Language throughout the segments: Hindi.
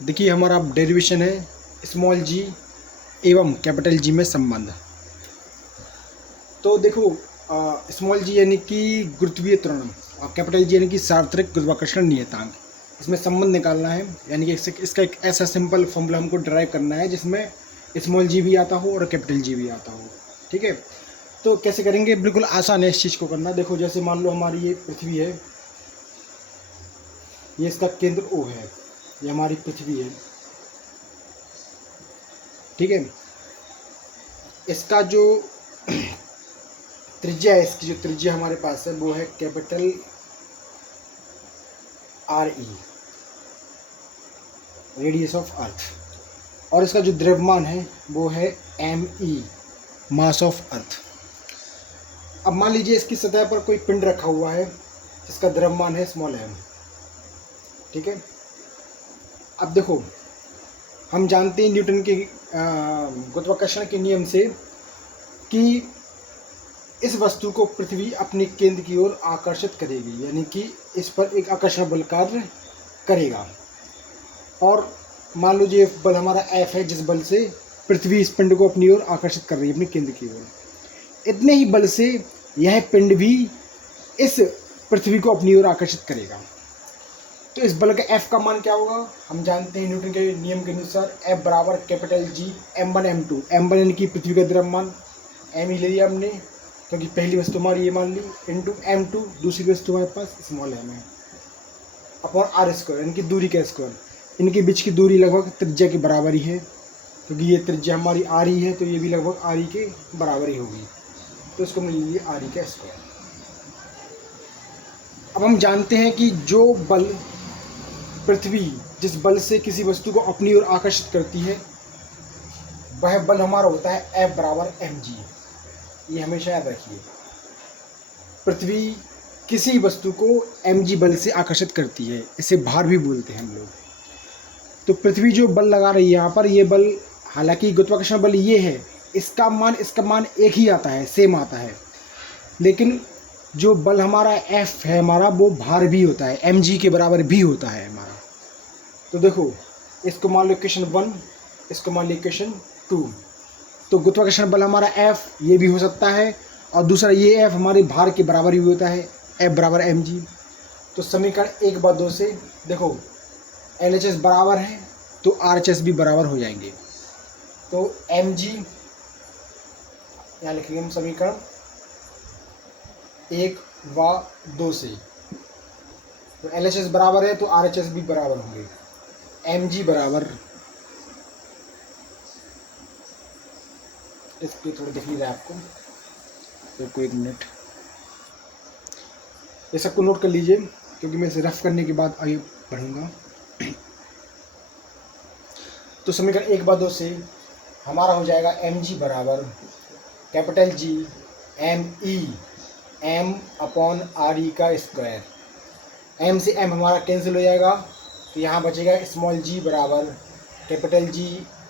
देखिए हमारा डेरिवेशन है स्मॉल जी एवं कैपिटल जी में संबंध। तो देखो स्मॉल जी यानी कि गुरुत्वीय त्वरण और कैपिटल जी यानी कि सार्वत्रिक गुरुत्वाकर्षण नियतांक, इसमें संबंध निकालना है। यानी कि इसका एक ऐसा सिंपल फॉर्मूला हमको ड्राइव करना है जिसमें स्मॉल जी भी आता हो और कैपिटल जी भी आता हो। ठीक है, तो कैसे करेंगे? बिल्कुल आसान है इस चीज़ को करना। देखो जैसे मान लो हमारी ये पृथ्वी है, ये इसका केंद्र O है, ये हमारी पृथ्वी है। ठीक है, इसका जो त्रिज्या है, इसकी जो त्रिज्या हमारे पास है वो है capital RE, radius of earth, और इसका जो द्रव्यमान है वो है ME, मास ऑफ अर्थ। अब मान लीजिए इसकी सतह पर कोई पिंड रखा हुआ है जिसका द्रव्यमान है स्मॉल m। ठीक है, अब देखो हम जानते हैं न्यूटन के गुरुत्वाकर्षण के नियम से कि इस वस्तु को पृथ्वी अपने केंद्र की ओर आकर्षित करेगी, यानी कि इस पर एक आकर्षण बल कार्य करेगा। और मान लो ये बल हमारा F है, जिस बल से पृथ्वी इस पिंड को अपनी ओर आकर्षित कर रही है, अपने केंद्र की ओर। इतने ही बल से यह पिंड भी इस पृथ्वी को अपनी ओर आकर्षित करेगा। तो इस बल का F का मान क्या होगा? हम जानते हैं न्यूटन के नियम के अनुसार F बराबर capital G m1 m2, m1 यानी कि पृथ्वी का द्रव्यमान, m ही ले लिया हमने क्योंकि पहली वस्तु हमारी ये मान ली, इंटू m2 दूसरी वस्तु हमारे पास स्मॉल m है, अपॉन r स्क्वायर यानी कि दूरी का स्क्वायर। इनके बीच की दूरी लगभग त्रिज्या के बराबर ही है, क्योंकि ये त्रिज्या हमारी r ही है तो ये भी लगभग r के बराबर ही होगी, तो इसको मिल लीजिए r का स्क्वायर। अब हम जानते हैं कि जो बल पृथ्वी जिस बल से किसी वस्तु को अपनी ओर आकर्षित करती है वह बल हमारा होता है F बराबर mg। ये हमेशा याद रखिए, पृथ्वी किसी वस्तु को mg बल से आकर्षित करती है, इसे भार भी बोलते हैं हम लोग। तो पृथ्वी जो बल लगा रही है यहाँ पर, ये बल हालांकि गुरुत्वाकर्षण बल ये है, इसका मान एक ही आता है, सेम आता है, लेकिन जो बल हमारा F है हमारा, वो भार भी होता है, mg के बराबर भी होता है हमारा। तो देखो इसको मान लो इक्वेशन 1, इसको मान लो इक्वेशन 2। तो गुरुत्वाकर्षण बल हमारा F ये भी हो सकता है, और दूसरा ये F हमारे भार के बराबर ही होता है, F बराबर mg। तो समीकरण 1/2 से देखो LHS बराबर है तो RHS भी बराबर हो जाएंगे। तो mg यहाँ लिखेंगे हम समीकरण 1/2 से, तो LHS बराबर है तो RHS भी बराबर होंगे। mg बराबर, इसके थोड़ा दिख नहीं रहा है आपको, तो कोई एक मिनट ये सबको नोट कर लीजिए क्योंकि मैं इसे रफ करने के बाद आगे बढ़ूंगा। तो समीकरण 1/2 से हमारा हो जाएगा mg बराबर capital G me m upon RE का स्क्वायर। m से m हमारा कैंसिल हो जाएगा, तो यहाँ बचेगा स्मॉल g बराबर capital G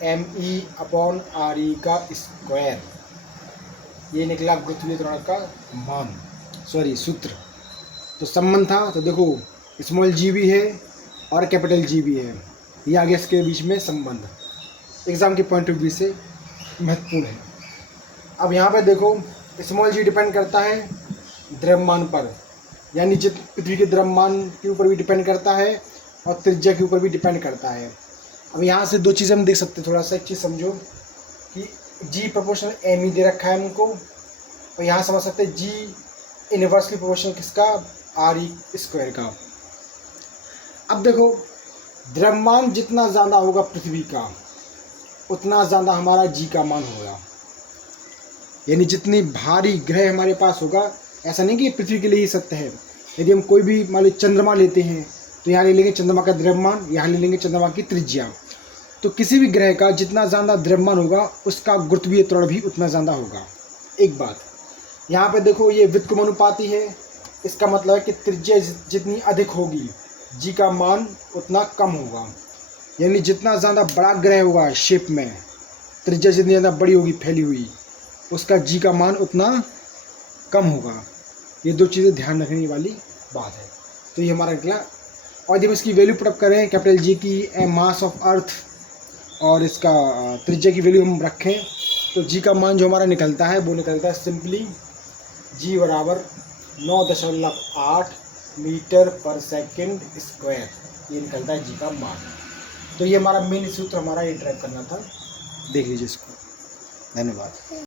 me upon RE का स्क्वायर। ये निकला गुरुत्वीय त्वरण का मान, सूत्र। तो संबंध था, तो देखो स्मॉल g भी है और कैपिटल G भी है, ये आगे इसके बीच में संबंध एग्ज़ाम के पॉइंट ऑफ व्यू से महत्वपूर्ण है। अब यहाँ पे देखो स्मॉल g डिपेंड करता है द्रव्यमान पर, यानी जित पृथ्वी के द्रव्यमान के ऊपर भी डिपेंड करता है और त्रिज्या के ऊपर भी डिपेंड करता है। अब यहाँ से दो चीज़ें हम देख सकते हैं, थोड़ा सा एक चीज़ समझो कि g प्रोपोर्शनल m दे रखा है हमको, और यहाँ समझ सकते हैं g इनवर्सली प्रोपोर्शनल किसका, RE स्क्वायर का। अब देखो द्रव्यमान जितना ज़्यादा होगा पृथ्वी का, उतना ज़्यादा हमारा g का मान होगा। यानी जितनी भारी ग्रह हमारे पास होगा, ऐसा नहीं कि पृथ्वी के लिए ही सत्य है। यदि हम कोई भी मान लो चंद्रमा लेते हैं तो यहाँ ले लेंगे चंद्रमा का द्रव्यमान, यहाँ ले लेंगे चंद्रमा की त्रिज्या। तो किसी भी ग्रह का जितना ज़्यादा द्रव्यमान होगा उसका गुरुत्वीय त्वरण भी उतना ज़्यादा होगा। एक बात यहाँ पे देखो, ये व्युत्क्रमानुपाती है, इसका मतलब है कि त्रिज्या जितनी अधिक होगी जी का मान उतना कम होगा। यानी जितना ज़्यादा बड़ा ग्रह होगा शेप में, त्रिज्या जितनी ज़्यादा बड़ी होगी फैली हुई, उसका जी का मान उतना कम होगा। ये दो चीज़ें ध्यान रखने वाली बात है। तो ये हमारा निकला और जब इसकी वैल्यू पुटअप करें कैपिटल जी की मास ऑफ अर्थ और इसका त्रिज्या की वैल्यू हम रखें तो जी का मान जो हमारा निकलता है वो निकलता है सिंपली जी बराबर 9.8 मीटर पर सेकंड स्क्वायर, ये निकलता है जी का मान। तो ये हमारा मेन सूत्र हमारा ये ड्राइव करना था, देख लीजिए इसको। धन्यवाद।